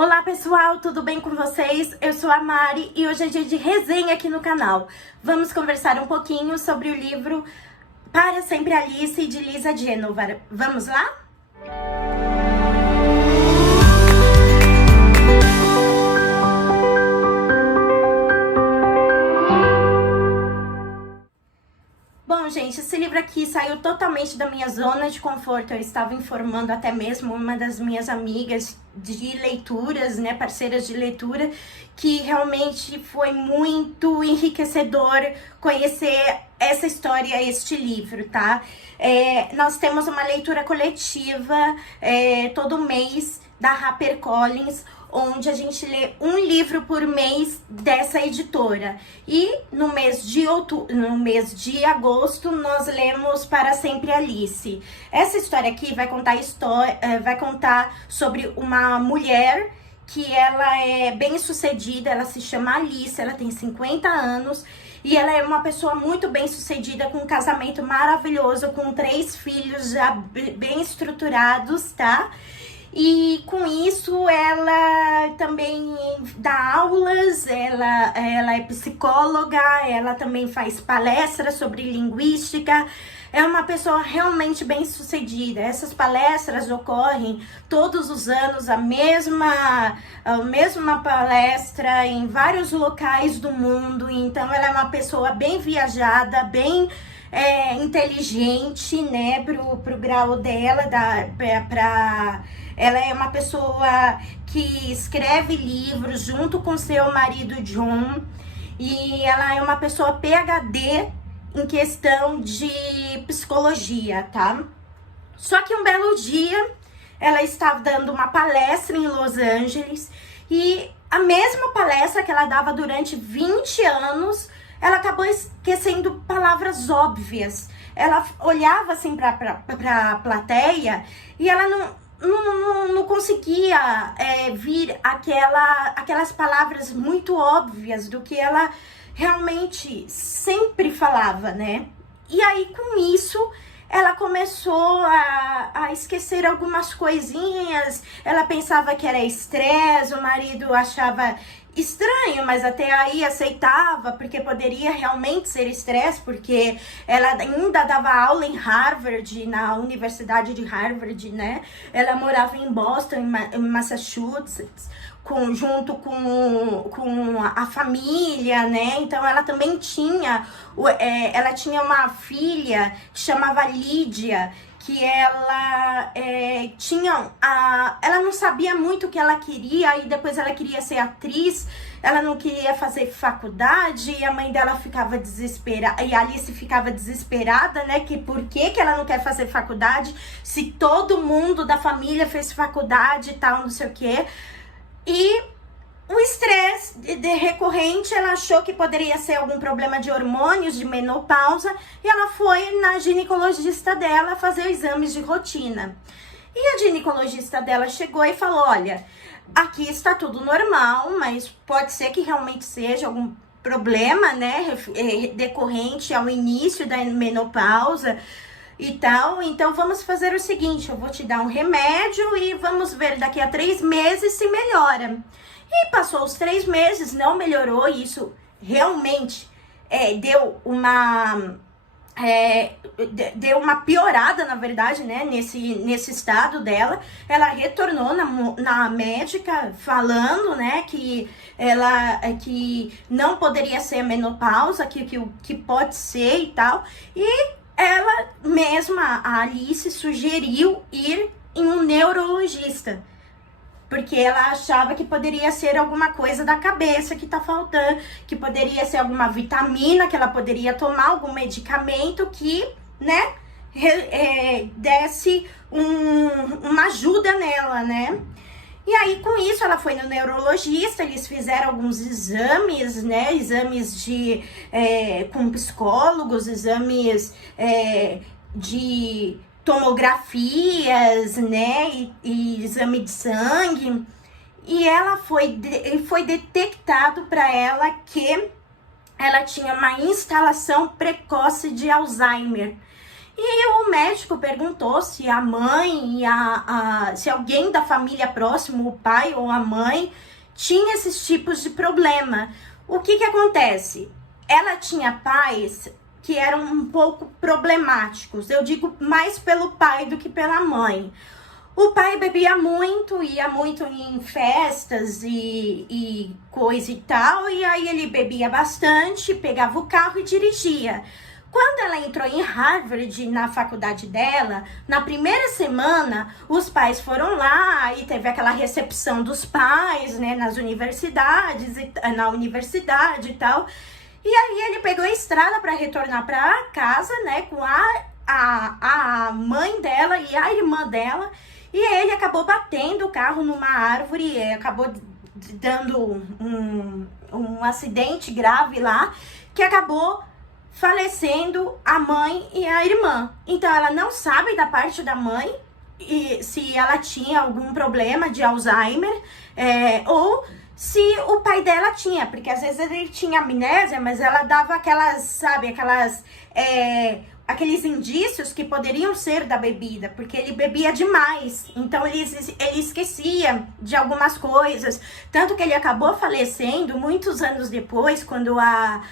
Olá pessoal, tudo bem com vocês? Eu sou a Mari e hoje é dia de resenha aqui no canal. Vamos conversar um pouquinho sobre o livro Para Sempre Alice, de Lisa Genova. Vamos lá? Bom, gente, esse livro aqui saiu totalmente da minha zona de conforto. Eu estava informando até mesmo uma das minhas amigas de leituras, né, parceiras de leitura, que realmente foi muito enriquecedor conhecer essa história, este livro, tá? Nós temos uma leitura coletiva todo mês da HarperCollins, onde a gente lê um livro por mês dessa editora. E no mês de agosto, nós lemos Para Sempre Alice. Essa história aqui vai contar sobre uma mulher que ela é bem sucedida, ela se chama Alice, ela tem 50 anos, e ela é uma pessoa muito bem sucedida, com um casamento maravilhoso, com 3 filhos já bem estruturados, tá? E com isso ela também dá aulas, ela é psicóloga, ela também faz palestras sobre linguística. É uma pessoa realmente bem sucedida. Essas palestras ocorrem todos os anos, a mesma palestra em vários locais do mundo. Então ela é uma pessoa bem viajada, bem inteligente, né, pro grau dela, ela é uma pessoa que escreve livros junto com seu marido John, e ela é uma pessoa PhD em questão de psicologia, tá? Só que um belo dia ela estava dando uma palestra em Los Angeles, e a mesma palestra que ela dava durante 20 anos, ela acabou esquecendo palavras óbvias. Ela olhava assim para a plateia e ela não conseguia vir aquelas palavras muito óbvias do que ela realmente sempre falava, né? E aí, com isso, ela começou a esquecer algumas coisinhas. Ela pensava que era estresse, o marido achava estranho, mas até aí aceitava, porque poderia realmente ser estresse, porque ela ainda dava aula em Harvard, na Universidade de Harvard, né? Ela morava em Boston, em Massachusetts, junto com a família, né? Então ela também tinha, ela tinha uma filha que chamava Lídia, que ela ela não sabia muito o que ela queria, e depois ela queria ser atriz, ela não queria fazer faculdade, e a mãe dela ficava desesperada, e a Alice ficava desesperada, né, que por que ela não quer fazer faculdade, se todo mundo da família fez faculdade e tal, não sei o quê. E o estresse recorrente, ela achou que poderia ser algum problema de hormônios, de menopausa, e ela foi na ginecologista dela fazer exames de rotina. E a ginecologista dela chegou e falou: olha, aqui está tudo normal, mas pode ser que realmente seja algum problema, né, decorrente ao início da menopausa e tal. Então vamos fazer o seguinte, eu vou te dar um remédio e vamos ver daqui a 3 meses se melhora. E passou os 3 meses, não melhorou, e isso realmente deu uma piorada, na verdade, né, nesse estado dela. Ela retornou na médica falando, né, que que não poderia ser a menopausa, que pode ser e tal. E ela mesma, a Alice, sugeriu ir em um neurologista, porque ela achava que poderia ser alguma coisa da cabeça que tá faltando, que poderia ser alguma vitamina, que ela poderia tomar algum medicamento que, né, desse uma ajuda nela, né? E aí, com isso, ela foi no neurologista, eles fizeram alguns exames, né, exames com psicólogos, exames de tomografias, né, e exame de sangue, e ela foi detectado para ela que ela tinha uma instalação precoce de Alzheimer. E o médico perguntou se a mãe, se alguém da família próxima, o pai ou a mãe, tinha esses tipos de problema. O que acontece? Ela tinha pais que eram um pouco problemáticos. Eu digo mais pelo pai do que pela mãe. O pai bebia muito, ia muito em festas e coisa e tal, e aí ele bebia bastante, pegava o carro e dirigia. Quando ela entrou em Harvard, na faculdade dela, na primeira semana, os pais foram lá e teve aquela recepção dos pais, né, nas universidades, na universidade e tal. E aí ele pegou a estrada para retornar para casa, né, com a mãe dela e a irmã dela. E ele acabou batendo o carro numa árvore, acabou dando um acidente grave lá, que acabou falecendo a mãe e a irmã. Então ela não sabe da parte da mãe e se ela tinha algum problema de Alzheimer, ou se o pai dela tinha, porque às vezes ele tinha amnésia, mas ela dava aquelas, sabe, aqueles indícios que poderiam ser da bebida, porque ele bebia demais, então ele esquecia de algumas coisas, tanto que ele acabou falecendo muitos anos depois, quando a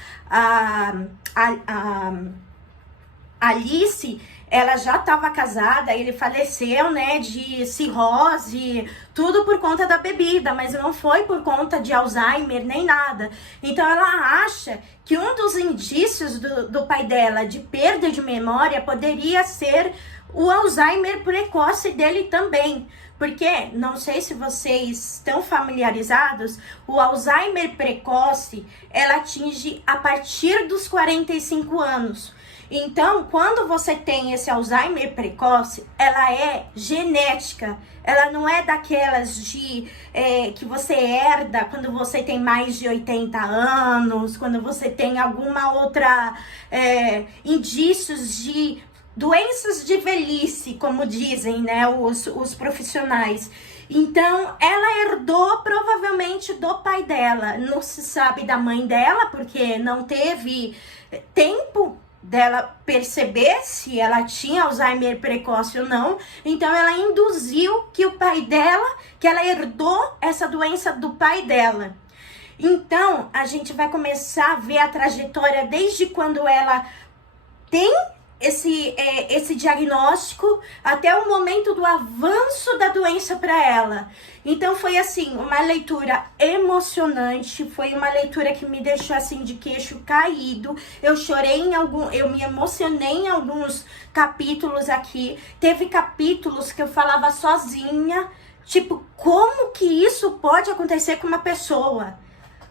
Alice, ela já estava casada, ele faleceu, né, de cirrose, tudo por conta da bebida, mas não foi por conta de Alzheimer nem nada. Então ela acha que um dos indícios do pai dela de perda de memória poderia ser o Alzheimer precoce dele também. Porque, não sei se vocês estão familiarizados, o Alzheimer precoce, ela atinge a partir dos 45 anos. Então, quando você tem esse Alzheimer precoce, ela é genética. Ela não é daquelas que você herda quando você tem mais de 80 anos, quando você tem alguma outra indícios de doenças de velhice, como dizem, né, os profissionais. Então, ela herdou provavelmente do pai dela. Não se sabe da mãe dela, porque não teve tempo dela perceber se ela tinha Alzheimer precoce ou não. Então ela induziu que o pai dela, que ela herdou essa doença do pai dela. Então a gente vai começar a ver a trajetória desde quando ela tem esse diagnóstico até o momento do avanço da doença para ela. Então foi assim, uma leitura emocionante, foi uma leitura que me deixou assim de queixo caído. Eu chorei eu me emocionei em alguns capítulos aqui. Teve capítulos que eu falava sozinha, tipo, como que isso pode acontecer com uma pessoa?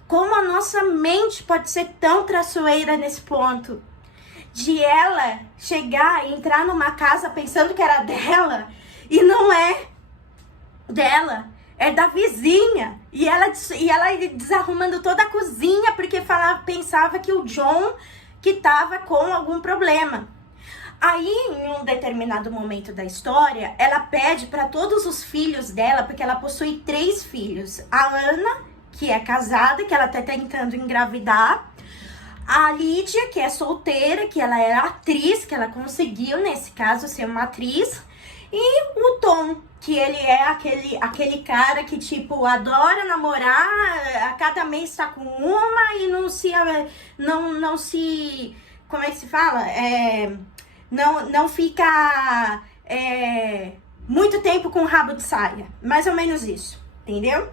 Como a nossa mente pode ser tão traiçoeira nesse ponto? De ela chegar e entrar numa casa pensando que era dela e não é dela, é da vizinha. E ela desarrumando toda a cozinha porque pensava que o John que tava com algum problema. Aí, em um determinado momento da história, ela pede para todos os filhos dela, porque ela possui 3 filhos. A Ana, que é casada, que ela tá tentando engravidar. A Lídia, que é solteira, que ela era atriz, que ela conseguiu, nesse caso, ser uma atriz. E o Tom, que ele é aquele cara que, tipo, adora namorar, a cada mês tá com uma e não se... Como é que se fala? Não fica muito tempo com rabo de saia. Mais ou menos isso, entendeu?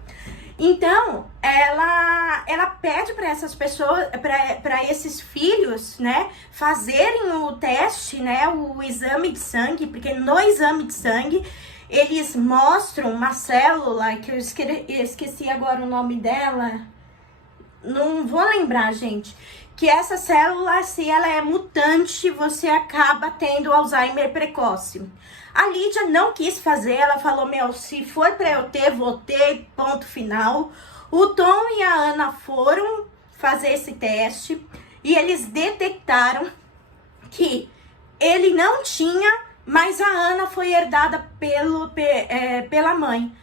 Então, ela pede para essas pessoas, para esses filhos, né, fazerem o teste, né, o exame de sangue, porque no exame de sangue eles mostram uma célula, que eu esqueci agora o nome dela, não vou lembrar, gente, que essa célula, se ela é mutante, você acaba tendo Alzheimer precoce. A Lídia não quis fazer, ela falou, se for pra eu ter, vou ter, ponto final. O Tom e a Ana foram fazer esse teste e eles detectaram que ele não tinha, mas a Ana foi herdada pela mãe,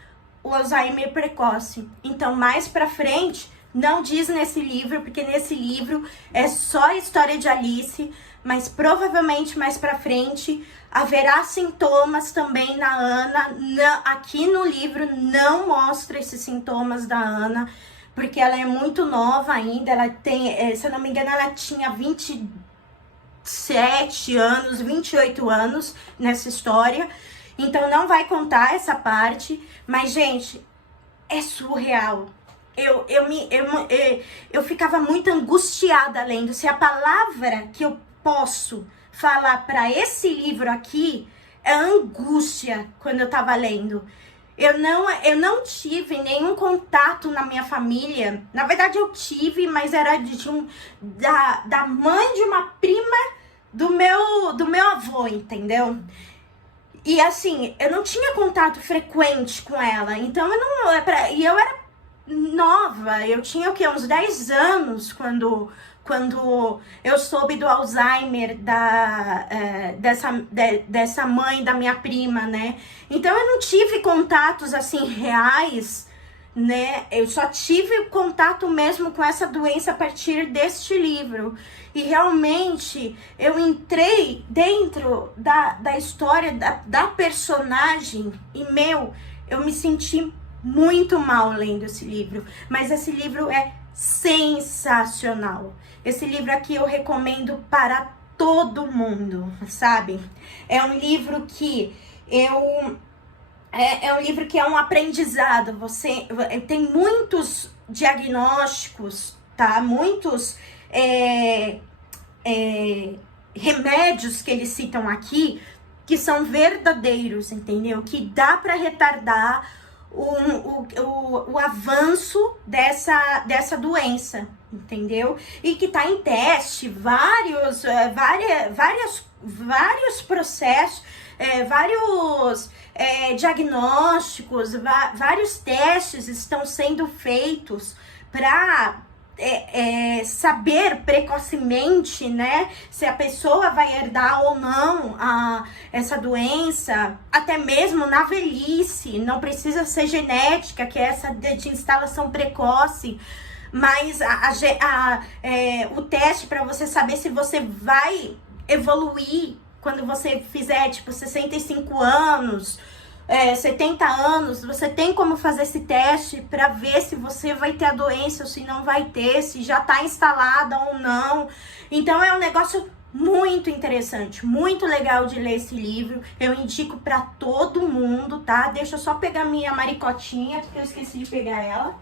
o Alzheimer precoce. Então, mais pra frente, não diz nesse livro, porque nesse livro é só a história de Alice, mas provavelmente mais pra frente haverá sintomas também na Ana. Aqui no livro não mostra esses sintomas da Ana, porque ela é muito nova ainda, ela tem, se eu não me engano, ela tinha 27 anos, 28 anos nessa história, então não vai contar essa parte, mas, gente, é surreal. Eu ficava muito angustiada lendo. Se a palavra que eu posso falar para esse livro aqui é angústia quando eu tava lendo. Eu não tive nenhum contato na minha família. Na verdade, eu tive, mas era da mãe de uma prima do meu avô, entendeu? E assim, eu não tinha contato frequente com ela. Então eu era nova. Eu tinha o quê? Uns 10 anos quando eu soube do Alzheimer dessa mãe da minha prima, né? Então eu não tive contatos assim reais, né? Eu só tive contato mesmo com essa doença a partir deste livro. E realmente eu entrei dentro da história da personagem e, eu me senti muito mal lendo esse livro. Mas esse livro é sensacional. Esse livro aqui eu recomendo para todo mundo, sabe? É um livro que é um livro que é um aprendizado. Você tem muitos diagnósticos, tá? Muitos remédios que eles citam aqui que são verdadeiros, entendeu? Que dá para retardar o avanço dessa doença, entendeu? E que tá em teste vários processos, vários diagnósticos, vários testes estão sendo feitos para saber precocemente, né, se a pessoa vai herdar ou não essa doença, até mesmo na velhice. Não precisa ser genética, que é essa de instalação precoce, mas o teste para você saber se você vai evoluir quando você fizer, tipo, 65 anos, 70 anos, você tem como fazer esse teste para ver se você vai ter a doença ou se não vai ter, se já tá instalada ou não. Então é um negócio muito interessante, muito legal de ler esse livro. Eu indico para todo mundo, tá? Deixa eu só pegar minha maricotinha, porque eu esqueci de pegar ela.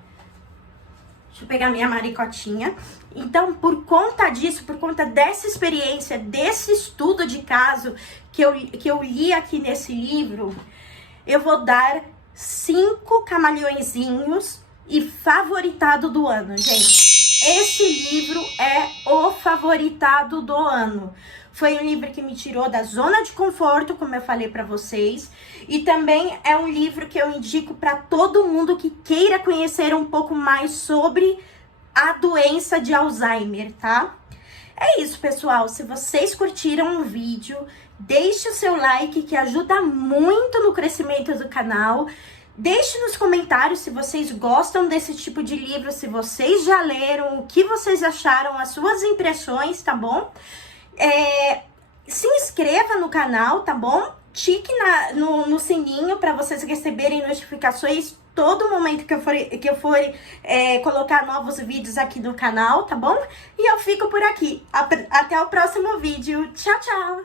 Deixa eu pegar minha maricotinha. Então, por conta disso, por conta dessa experiência, desse estudo de caso que eu li aqui nesse livro, eu vou dar 5 camaleõezinhos e favoritado do ano, gente. Esse livro é o favoritado do ano. Foi um livro que me tirou da zona de conforto, como eu falei pra vocês. E também é um livro que eu indico pra todo mundo que queira conhecer um pouco mais sobre a doença de Alzheimer, tá? É isso, pessoal. Se vocês curtiram o vídeo, deixe o seu like, que ajuda muito no crescimento do canal. Deixe nos comentários se vocês gostam desse tipo de livro, se vocês já leram, o que vocês acharam, as suas impressões, tá bom? Se inscreva no canal, tá bom? Tique no sininho para vocês receberem notificações todo momento que eu for colocar novos vídeos aqui no canal, tá bom? E eu fico por aqui. Até o próximo vídeo. Tchau, tchau!